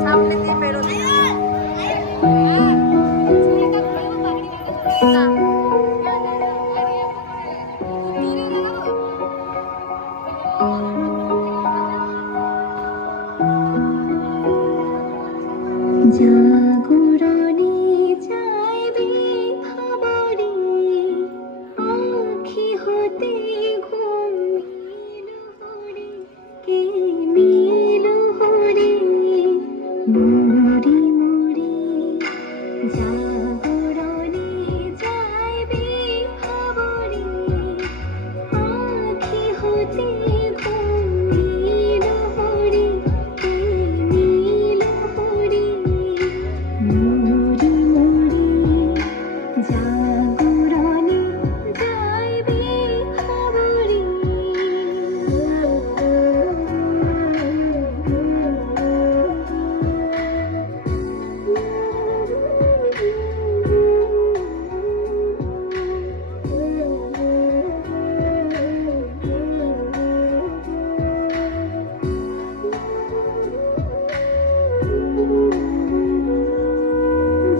সামনে দিয়ে বেরোতে জাগরণে চাইবে খবরে আঁখি হতে ঘুম নীল হরে কে নীল হরে মুড়ি মুড়ি জাগরণে চাইবে খবরে আঁখি হতে ঘুম নীল হরে কে নীল হরে মুড়ি মুড়ি জাগরণে যাইবে খবরে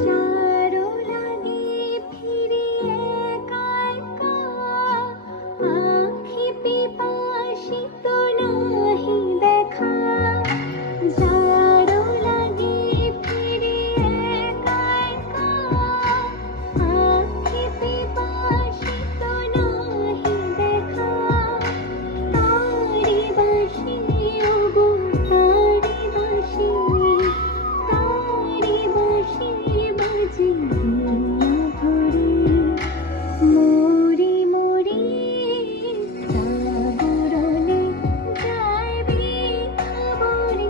যারো লাগে ফিরে একা একা আঁখি পিপাসিত নাহি দেখা যারো লাগে ফিরে একা একা আঁখি পিপাসিত নাহি দেখা তারি বাঁশি ওগো তারি বাঁশি তারি বাঁশি বাজে দুনিয়া ভরে মরি মরি জাগরণে যাইবে খবরে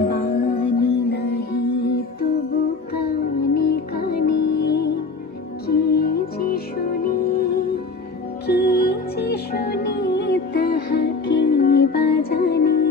বাণী নাহি তবু কানে কানে কি যে শুনি কি যে শুনি তাহা কে বা জানে